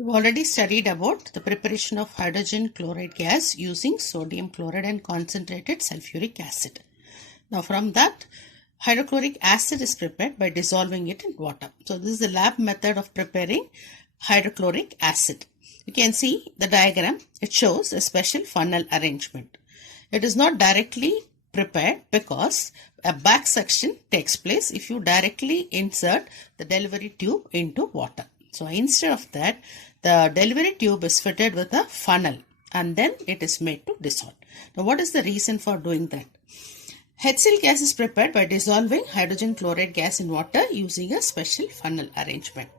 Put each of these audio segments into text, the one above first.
We've already studied about the preparation of hydrogen chloride gas using sodium chloride and concentrated sulfuric acid. Now from that, hydrochloric acid is prepared by dissolving it in water. So this is the lab method of preparing hydrochloric acid. You can see the diagram. It shows a special funnel arrangement. It is not directly prepared because a back suction takes place if you directly insert the delivery tube into water. So instead of that, the delivery tube is fitted with a funnel and then it is made to dissolve. Now what is the reason for doing that? HCl gas is prepared by dissolving hydrogen chloride gas in water using a special funnel arrangement.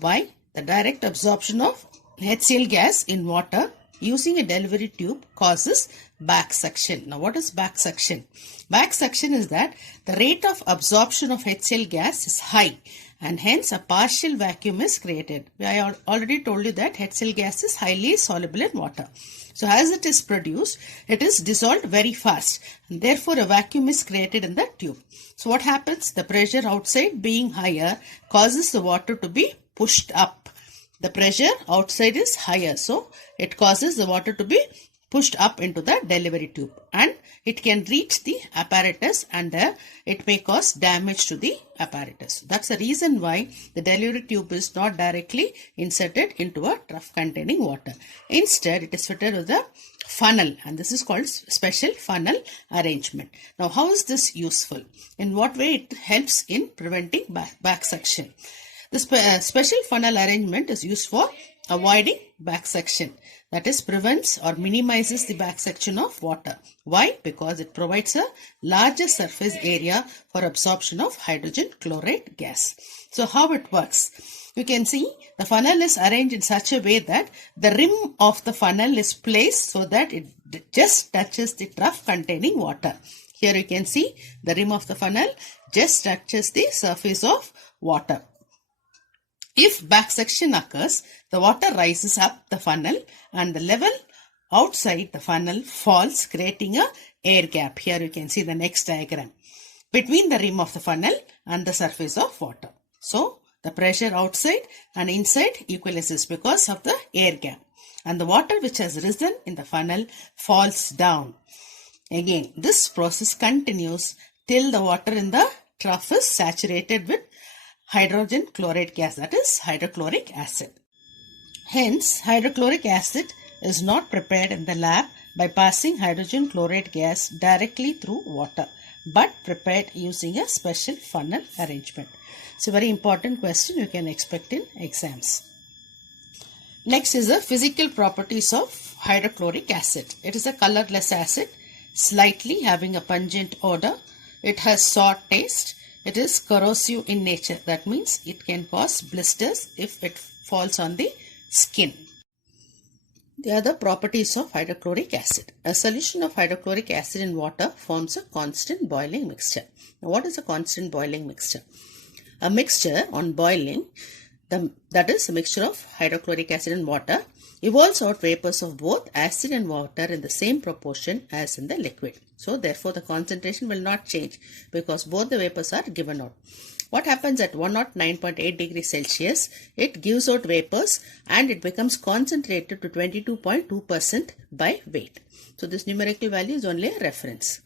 Why? The direct absorption of HCl gas in water using a delivery tube causes back suction. Now what is back suction? Back suction is that the rate of absorption of HCl gas is high and hence a partial vacuum is created. I already told you that HCl gas is highly soluble in water. So as it is produced, it is dissolved very fast and therefore a vacuum is created in the tube. So what happens? The pressure outside being higher causes the water to be pushed up. The pressure outside is higher, so it causes the water to be pushed up into the delivery tube and it can reach the apparatus and it may cause damage to the apparatus. That's the reason why the delivery tube is not directly inserted into a trough containing water. Instead, it is fitted with a funnel and this is called special funnel arrangement. Now, how is this useful? In what way it helps in preventing back suction? The special funnel arrangement is used for avoiding back suction. That is, prevents or minimizes the back suction of water. Why? Because it provides a larger surface area for absorption of hydrogen chloride gas. So how it works? You can see the funnel is arranged in such a way that the rim of the funnel is placed so that it just touches the trough containing water. Here you can see the rim of the funnel just touches the surface of water. If back suction occurs, the water rises up the funnel and the level outside the funnel falls, creating a air gap. Here you can see the next diagram between the rim of the funnel and the surface of water. So the pressure outside and inside equalizes because of the air gap and the water which has risen in the funnel falls down. Again, this process continues till the water in the trough is saturated with hydrogen chloride gas, that is hydrochloric acid. Hence, hydrochloric acid is not prepared in the lab by passing hydrogen chloride gas directly through water, but prepared using a special funnel arrangement. It's a very important question you can expect in exams. Next is the physical properties of hydrochloric acid. It is a colorless acid, slightly having a pungent odor. It has sour taste. It is corrosive in nature. That means it can cause blisters if it falls on the skin. The other properties of hydrochloric acid. A solution of hydrochloric acid in water forms a constant boiling mixture. Now, what is a constant boiling mixture? A mixture on boiling, that is a mixture of hydrochloric acid and water, evolves out vapors of both acid and water in the same proportion as in the liquid. So therefore the concentration will not change because both the vapors are given out. What happens at 109.8 degrees Celsius? It gives out vapors and it becomes concentrated to 22.2% by weight. So this numerical value is only a reference.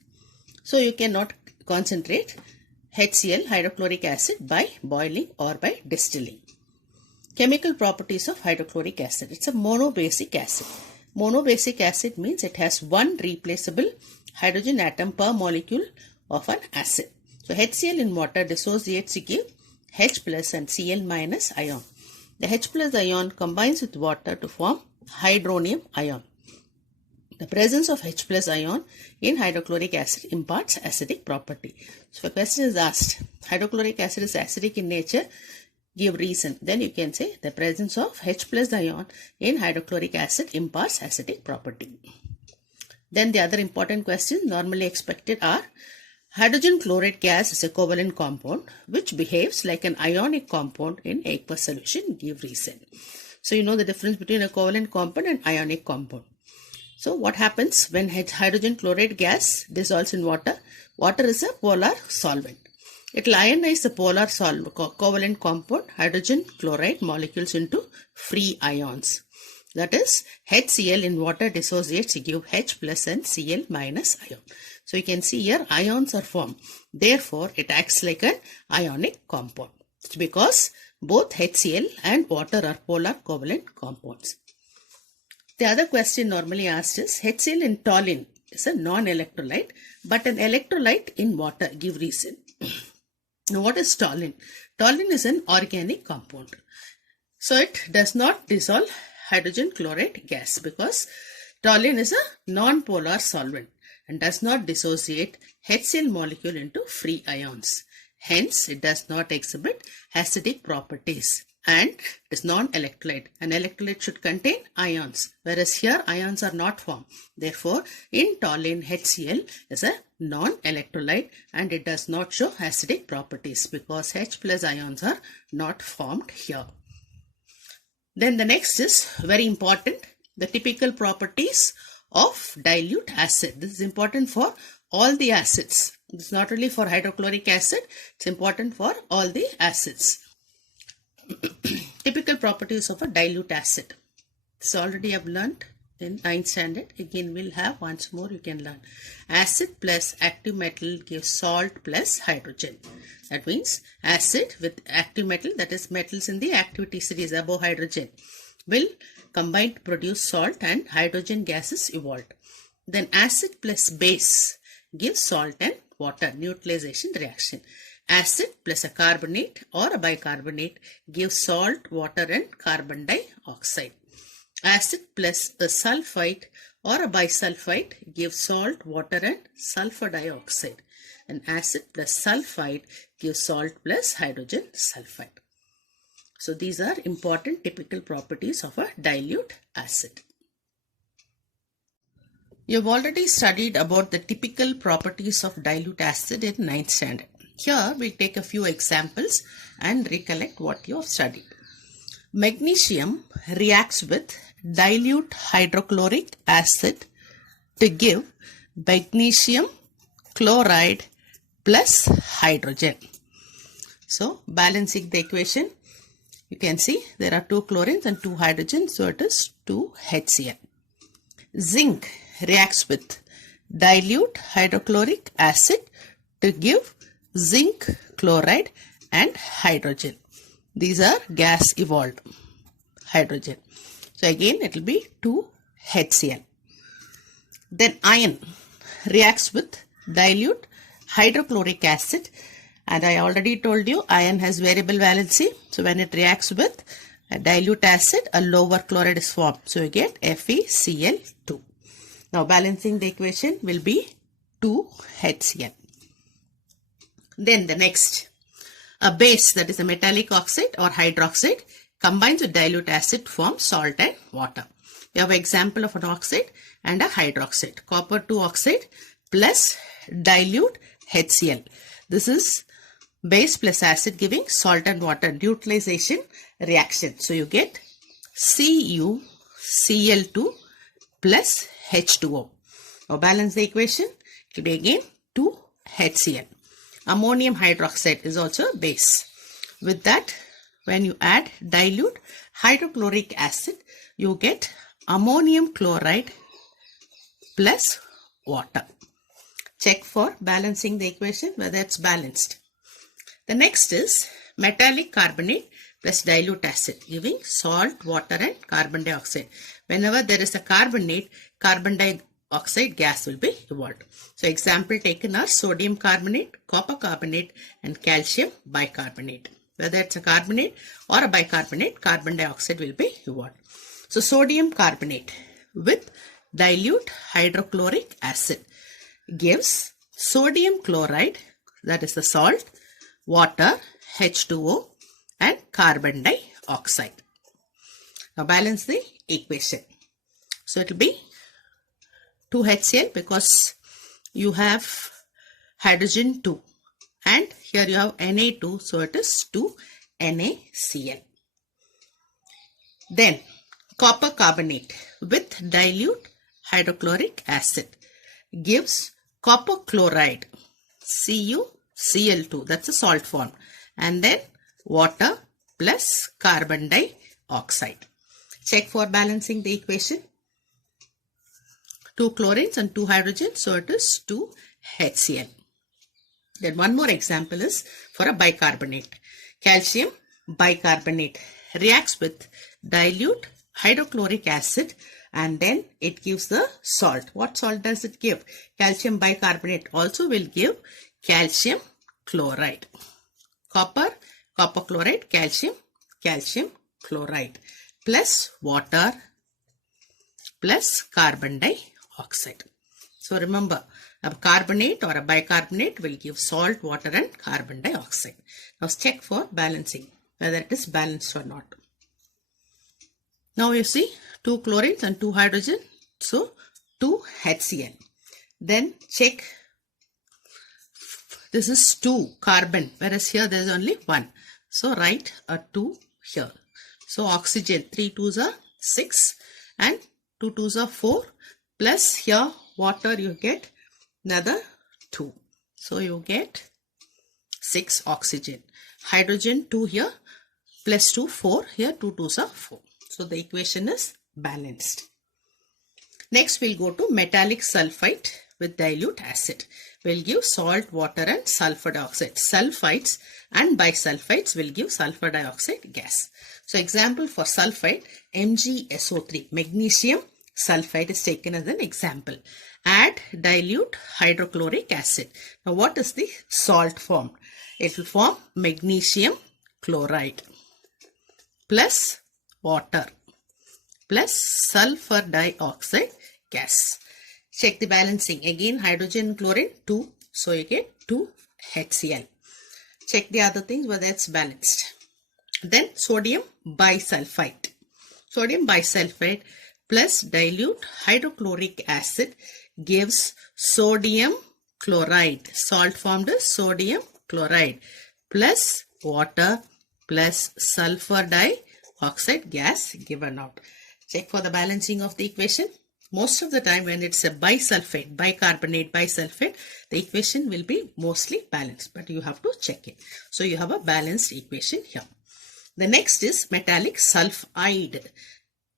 So you cannot concentrate HCl, hydrochloric acid, by boiling or by distilling. Chemical properties of hydrochloric acid. It's a monobasic acid. Monobasic acid means it has one replaceable hydrogen atom per molecule of an acid. So HCl in water dissociates to give H plus and Cl minus ion. The H plus ion combines with water to form hydronium ion. The presence of H plus ion in hydrochloric acid imparts acidic property. So if a question is asked, hydrochloric acid is acidic in nature, give reason. Then you can say the presence of H plus ion in hydrochloric acid imparts acidic property. Then the other important questions normally expected are, hydrogen chloride gas is a covalent compound which behaves like an ionic compound in aqueous solution. Give reason. So you know the difference between a covalent compound and ionic compound. So what happens when hydrogen chloride gas dissolves in water? Water is a polar solvent. It will ionize the polar covalent compound hydrogen chloride molecules into free ions. That is, HCl in water dissociates to give H plus and Cl minus ion. So you can see here ions are formed. Therefore, it acts like an ionic compound. It's because both HCl and water are polar covalent compounds. The other question normally asked is HCl in toluene is a non-electrolyte, but an electrolyte in water. Give reason. Now, what is toluene? Toluene is an organic compound. So it does not dissolve hydrogen chloride gas because toluene is a non-polar solvent and does not dissociate HCl molecule into free ions. Hence, it does not exhibit acidic properties and it is non-electrolyte. An electrolyte should contain ions, whereas here ions are not formed. Therefore, in toluene, HCl is a non-electrolyte and it does not show acidic properties because H plus ions are not formed here. Then the next is very important, the typical properties of dilute acid. This is important for all the acids. This is not only for hydrochloric acid, it's important for all the acids. Typical properties of a dilute acid. This already I've learned in 9th standard. Again, we'll have once more you can learn. Acid plus active metal gives salt plus hydrogen. That means acid with active metal, that is metals in the activity series above hydrogen, will combine to produce salt and hydrogen gases evolved. Then acid plus base gives salt and water, neutralization reaction. Acid plus a carbonate or a bicarbonate gives salt, water and carbon dioxide. Acid plus a sulfite or a bisulfite gives salt, water and sulfur dioxide. And acid plus sulfite gives salt plus hydrogen sulfide. So these are important typical properties of a dilute acid. You have already studied about the typical properties of dilute acid in 9th standard. Here we'll take a few examples and recollect what you have studied. Magnesium reacts with dilute hydrochloric acid to give magnesium chloride plus hydrogen. So balancing the equation, you can see there are 2 chlorines and 2 hydrogens, so it is 2 HCl. Zinc reacts with dilute hydrochloric acid to give zinc chloride and hydrogen. These are gas evolved hydrogen. So again it will be 2 HCl. Then iron reacts with dilute hydrochloric acid, and I already told you iron has variable valency. So when it reacts with a dilute acid, a lower chloride is formed. So you get FeCl2. Now balancing the equation will be 2 HCl. Then the next, a base, that is a metallic oxide or hydroxide, combines with dilute acid to form salt and water. We have an example of an oxide and a hydroxide. Copper 2 oxide plus dilute HCl. This is base plus acid giving salt and water, neutralization reaction. So you get CuCl2 plus H2O. Now balance the equation. It will be again 2 HCl. Ammonium hydroxide is also a base. With that, when you add dilute hydrochloric acid, you get ammonium chloride plus water. Check for balancing the equation whether it's balanced. The next is metallic carbonate plus dilute acid giving salt, water and carbon dioxide. Whenever there is a carbonate, carbon dioxide gas will be evolved. So example taken are sodium carbonate, copper carbonate and calcium bicarbonate. Whether it's a carbonate or a bicarbonate, carbon dioxide will be evolved. So sodium carbonate with dilute hydrochloric acid gives sodium chloride, that is the salt, water, H2O and carbon dioxide. Now balance the equation. So it will be 2 HCl because you have hydrogen 2 and here you have Na2, so it is 2 NaCl. Then copper carbonate with dilute hydrochloric acid gives copper chloride, Cu Cl2, that's a salt form, and then water plus carbon dioxide. Check for balancing the equation. 2 chlorines and 2 hydrogens, so it is 2 HCl. Then one more example is for a bicarbonate. Calcium bicarbonate reacts with dilute hydrochloric acid and then it gives the salt. What salt does it give? Calcium bicarbonate also will give calcium chloride. Copper chloride, calcium chloride plus water plus carbon dioxide. So remember, a carbonate or a bicarbonate will give salt, water and carbon dioxide. Now check for balancing, whether it is balanced or not. Now you see 2 chlorines and 2 hydrogen, so 2 HCl. Then check, this is 2 carbon, whereas here there is only 1. So write a 2 here. So oxygen, 3 2s are 6 and 2 2s are 4, plus here water you get another 2. So you get 6 oxygen. Hydrogen 2 here, plus 2 4, here 2 2s are 4. So the equation is balanced. Next we'll go to metallic sulfite with dilute acid. We'll give salt, water and sulfur dioxide. Sulfites and bisulfites will give sulfur dioxide gas. So example for sulfite, MgSO3, magnesium sulfide is taken as an example. Add dilute hydrochloric acid. Now what is the salt form? It will form magnesium chloride plus water plus sulfur dioxide gas. Check the balancing. Again hydrogen and chlorine 2. So you get 2 HCl. Check the other things whether it's balanced. Then sodium bisulfite. Sodium bisulfite plus dilute hydrochloric acid gives sodium chloride. Salt formed is sodium chloride plus water plus sulfur dioxide gas given out. Check for the balancing of the equation. Most of the time when it's a bisulfate, bicarbonate, bisulfate, the equation will be mostly balanced, but you have to check it. So you have a balanced equation here. The next is metallic sulfide. It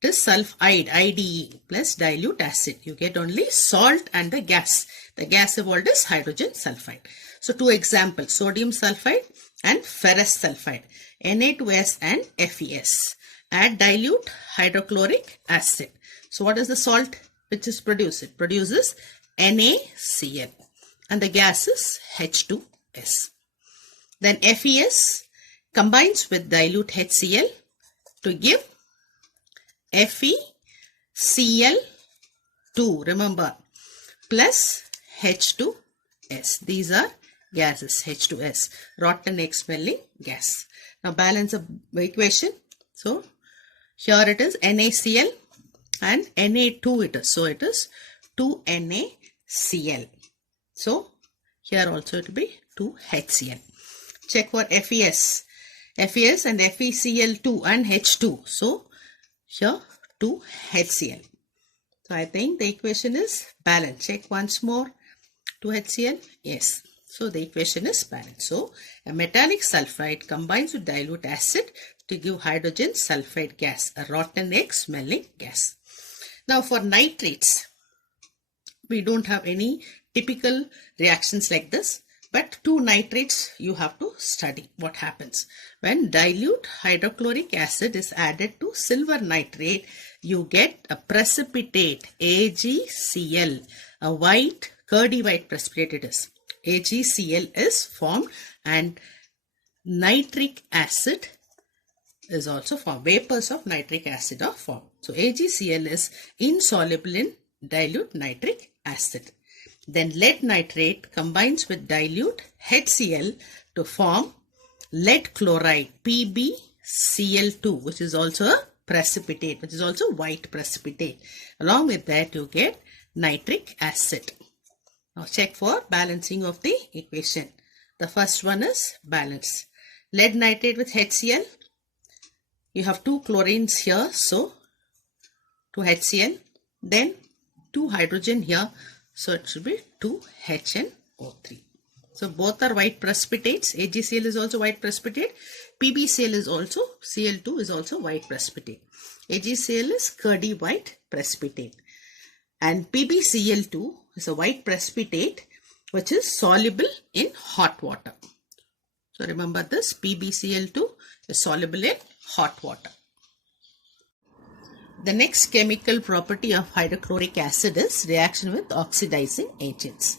is sulfide, IDE plus dilute acid. You get only salt and the gas. The gas evolved is hydrogen sulfide. So 2 examples, sodium sulfide and ferrous sulfide, Na2S and FeS. Add dilute hydrochloric acid. So what is the salt which is produced? It produces NaCl and the gas is H2S. Then FeS combines with dilute HCl to give FeCl2, remember, plus H2S. These are gases, H2S, rotten egg smelling gas. Now balance the equation. So here it is NaCl and Na2 it is. So it is 2 NaCl. So here also it will be 2 HCl. Check for FeS. FeS and FeCl2 and H2. So here 2 HCl. So I think the equation is balanced. Check once more. 2 HCl. Yes. So the equation is balanced. So a metallic sulfide combines with dilute acid to give hydrogen sulfide gas, a rotten egg smelling gas. Now for nitrates, we don't have any typical reactions like this, but 2 nitrates you have to study what happens. When dilute hydrochloric acid is added to silver nitrate, you get a precipitate, AgCl, a white, curdy white precipitate it is. AgCl is formed and nitric acid is also formed. Vapors of nitric acid are formed. So AgCl is insoluble in dilute nitric acid. Then lead nitrate combines with dilute HCl to form lead chloride, PbCl2, which is also a precipitate, which is also white precipitate. Along with that you get nitric acid. Now check for balancing of the equation. The first one is balanced. Lead nitrate with HCl. You have 2 chlorines here, so 2 HCl. Then 2 hydrogen here, so it should be 2 HNO3. So both are white precipitates. AgCl is also white precipitate. PbCl is also, Cl2 is also white precipitate. AgCl is curdy white precipitate. And PbCl2 is a white precipitate which is soluble in hot water. So remember this, PbCl2 is soluble in hot water. The next chemical property of hydrochloric acid is reaction with oxidizing agents.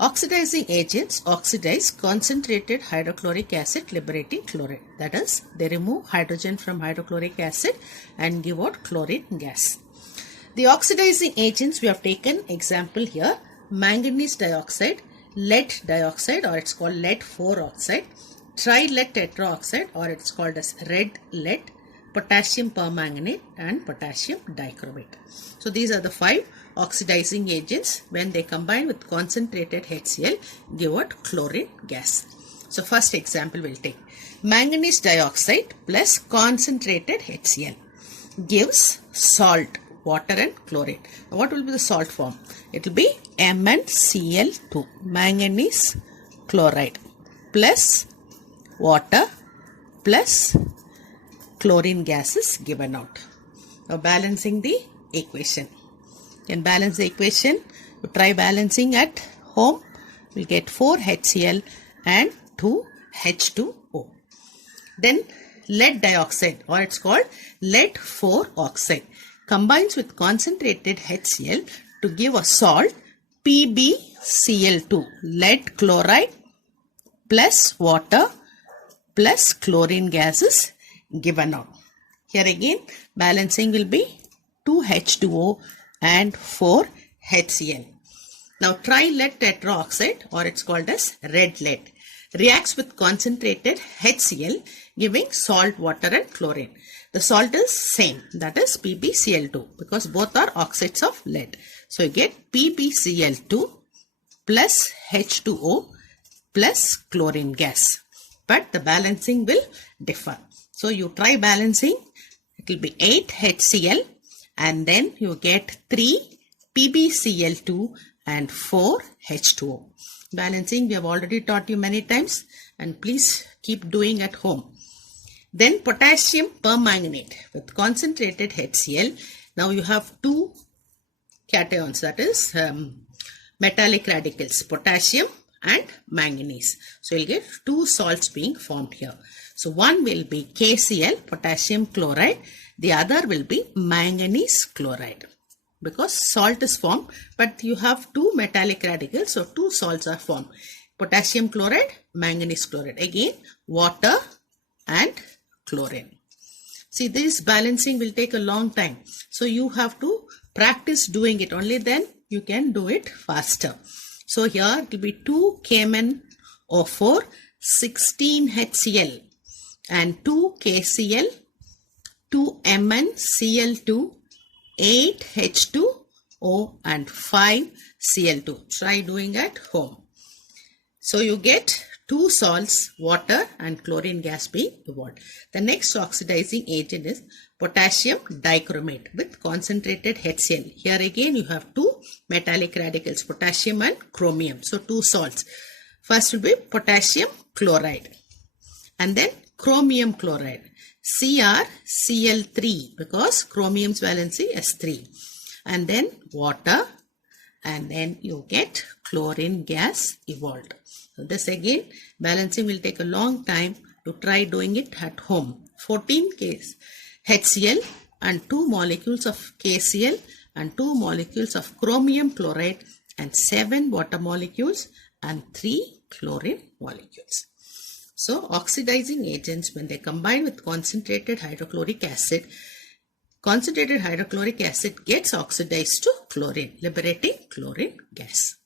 Oxidizing agents oxidize concentrated hydrochloric acid liberating chloride. That is, they remove hydrogen from hydrochloric acid and give out chlorine gas. The oxidizing agents we have taken example here, manganese dioxide, lead dioxide or it's called lead 4 oxide, tri-lead tetraoxide or it's called as red lead, potassium permanganate and potassium dichromate. So these are the 5 oxidizing agents. When they combine with concentrated HCl, give out chlorine gas. So first example we'll take. Manganese dioxide plus concentrated HCl gives salt, water and chlorine. What will be the salt form? It will be MnCl2, manganese chloride, plus water plus chlorine gas is given out. Now balancing the equation. You can balance the equation. You try balancing at home. We'll get 4 HCl and 2 H2O. Then lead dioxide or it's called lead 4 oxide combines with concentrated HCl to give a salt PbCl2, lead chloride plus water plus chlorine gases given out. Here again balancing will be 2 H2O and 4 HCl. Now tri-lead tetraoxide or it's called as red lead reacts with concentrated HCl giving salt, water and chlorine. The salt is same, that is PbCl2 because both are oxides of lead. So you get PbCl2 plus H2O plus chlorine gas. But the balancing will differ. So you try balancing, it will be 8 HCl and then you get 3 PbCl2 and 4 H2O. Balancing we have already taught you many times and please keep doing at home. Then potassium permanganate with concentrated HCl. Now you have 2 cations, that is metallic radicals, potassium and manganese. So you'll get 2 salts being formed here. So one will be KCl, potassium chloride. The other will be manganese chloride. Because salt is formed, but you have 2 metallic radicals, so 2 salts are formed. Potassium chloride, manganese chloride. Again, water and chlorine. See, this balancing will take a long time. So you have to practice doing it. Only then you can do it faster. So here it will be 2 KMnO4, 16 HCl and 2 KCl, 2 MnCl2, 8 H2O and 5 Cl2. Try doing at home. So you get 2 salts, water and chlorine gas being evolved. The next oxidizing agent is potassium dichromate with concentrated HCl. Here again you have 2 metallic radicals, potassium and chromium. So 2 salts. First will be potassium chloride and then chromium chloride. CrCl3 because chromium's valency is 3 and then water and then you get chlorine gas evolved. So this again balancing will take a long time. To try doing it at home. 14 HCl and 2 molecules of KCl and 2 molecules of chromium chloride and 7 water molecules and 3 chlorine molecules. So oxidizing agents, when they combine with concentrated hydrochloric acid gets oxidized to chlorine, liberating chlorine gas.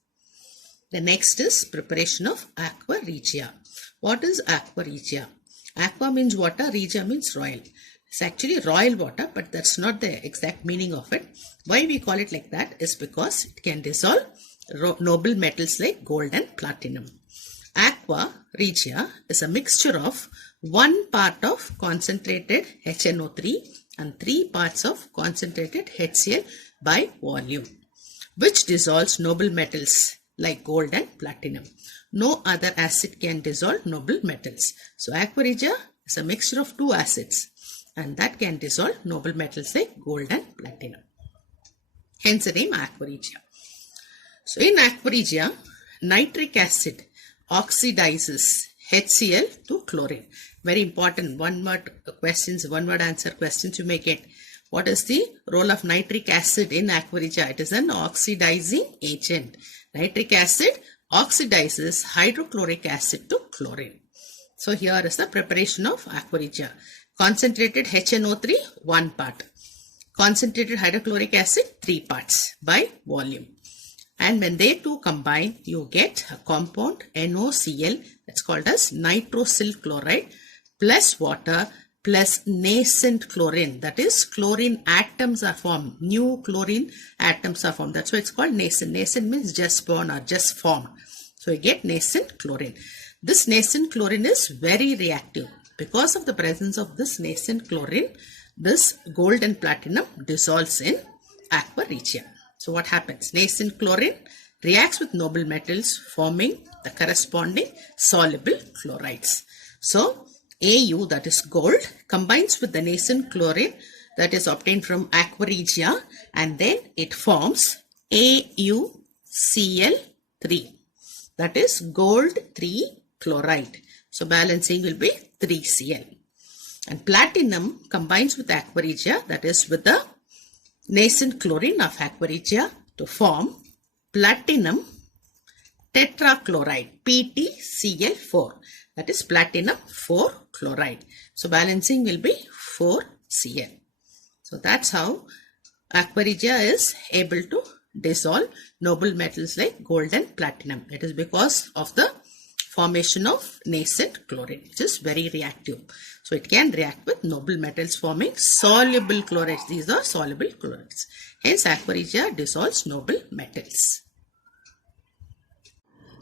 The next is preparation of aqua regia. What is aqua regia? Aqua means water, regia means royal. It's actually royal water, but that's not the exact meaning of it. Why we call it like that is because it can dissolve noble metals like gold and platinum. Aqua regia is a mixture of 1 part of concentrated HNO3 and 3 parts of concentrated HCl by volume, which dissolves noble metals like gold and platinum. No other acid can dissolve noble metals. So aqua regia is a mixture of two acids and that can dissolve noble metals like gold and platinum. Hence the name aqua regia. So in aqua regia, nitric acid oxidizes HCl to chlorine. Very important one word answer questions you may get. What is the role of nitric acid in aqua regia? It is an oxidizing agent. Nitric acid oxidizes hydrochloric acid to chlorine. So here is the preparation of aqua regia. Concentrated HNO3, 1 part. Concentrated hydrochloric acid, 3 parts by volume. And when they two combine, you get a compound NOCl that's called as nitrosyl chloride plus water plus nascent chlorine. That is, chlorine atoms are formed. New chlorine atoms are formed. That's why it's called nascent. Nascent means just born or just formed. So you get nascent chlorine. This nascent chlorine is very reactive. Because of the presence of this nascent chlorine, this gold and platinum dissolves in aqua regia. So what happens? Nascent chlorine reacts with noble metals, forming the corresponding soluble chlorides. So Au, that is gold, combines with the nascent chlorine that is obtained from aqua regia, and then it forms AuCl3, that is gold 3 chloride. So balancing will be 3Cl. And platinum combines with aqua regia, that is with the nascent chlorine of aqua regia, to form platinum tetrachloride, PtCl4, that is platinum 4 chloride. So balancing will be 4Cl. So that's how aqua regia is able to dissolve noble metals like gold and platinum. It is because of the formation of nascent chlorine, which is very reactive. So it can react with noble metals, forming soluble chlorides. These are soluble chlorides. Hence aqua regia dissolves noble metals.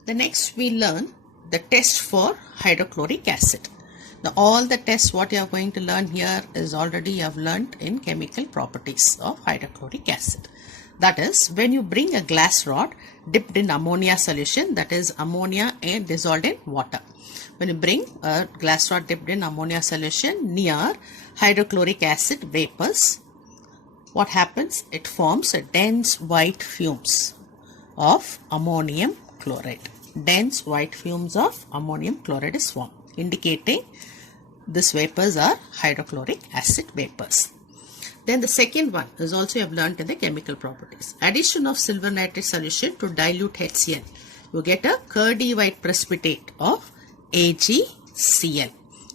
The next we learn the test for hydrochloric acid. Now all the tests what you are going to learn here is already you have learned in chemical properties of hydrochloric acid. That is, when you bring a glass rod dipped in ammonia solution, that is ammonia and dissolved in water. When you bring a glass rod dipped in ammonia solution near hydrochloric acid vapors, what happens? It forms a dense white fumes of ammonium chloride. Dense white fumes of ammonium chloride is formed, indicating these vapors are hydrochloric acid vapors. Then the second one is also you have learnt in the chemical properties. Addition of silver nitrate solution to dilute HCl. You get a curdy white precipitate of AgCl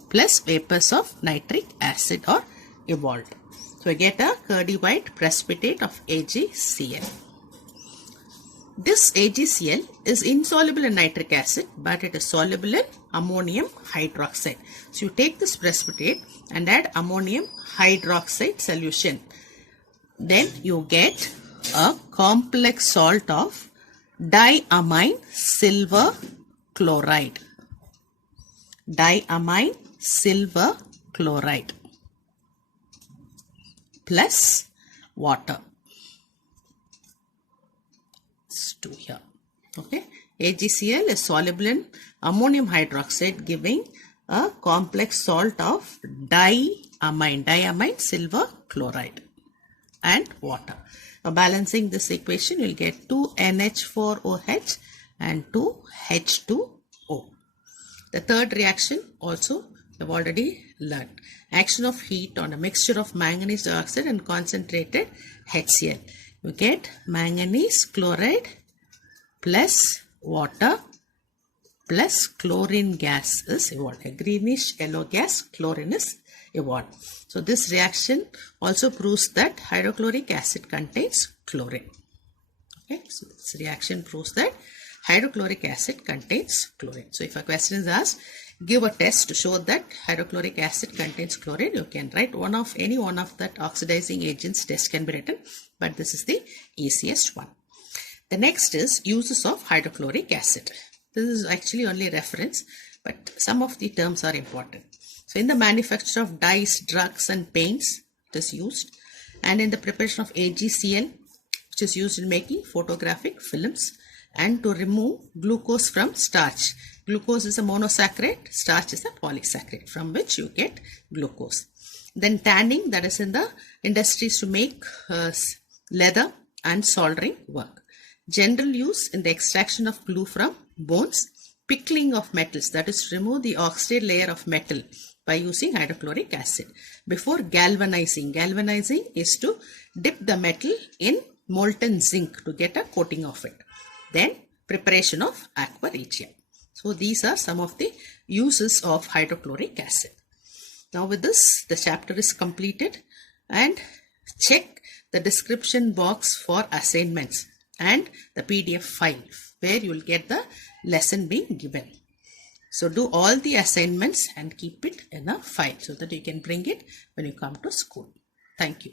plus vapors of nitric acid are evolved. So you get a curdy white precipitate of AgCl. This AgCl is insoluble in nitric acid, but it is soluble in ammonium hydroxide. So you take this precipitate and add ammonium hydroxide solution. Then you get a complex salt of diamine silver chloride. Diamine silver chloride plus water. It's 2 here. Okay. AgCl is soluble in ammonium hydroxide, giving a complex salt of diamine silver chloride and water. Now balancing this equation, you will get 2NH4OH and 2H2O. The third reaction also you have already learned. Action of heat on a mixture of manganese dioxide and concentrated HCl. You get manganese chloride plus water plus chlorine gas is evolved. A greenish yellow gas, chlorine is evolved. So this reaction also proves that hydrochloric acid contains chlorine. Okay, so this reaction proves that hydrochloric acid contains chlorine. So if a question is asked, give a test to show that hydrochloric acid contains chlorine, you can write any one of that oxidizing agents test can be written, but this is the easiest one. The next is uses of hydrochloric acid. This is actually only reference, but some of the terms are important. So in the manufacture of dyes, drugs and paints, it is used, and in the preparation of AgCl, which is used in making photographic films, and to remove glucose from starch. Glucose is a monosaccharide, starch is a polysaccharide from which you get glucose. Then tanning, that is in the industries to make leather and soldering work. General use in the extraction of glue from bones. Pickling of metals, that is to remove the oxide layer of metal by using hydrochloric acid. Before galvanizing, galvanizing is to dip the metal in molten zinc to get a coating of it. Then preparation of aqua regia. So these are some of the uses of hydrochloric acid. Now with this, the chapter is completed, and check the description box for assignments and the PDF file where you will get the lesson being given. So do all the assignments and keep it in a file so that you can bring it when you come to school. Thank you.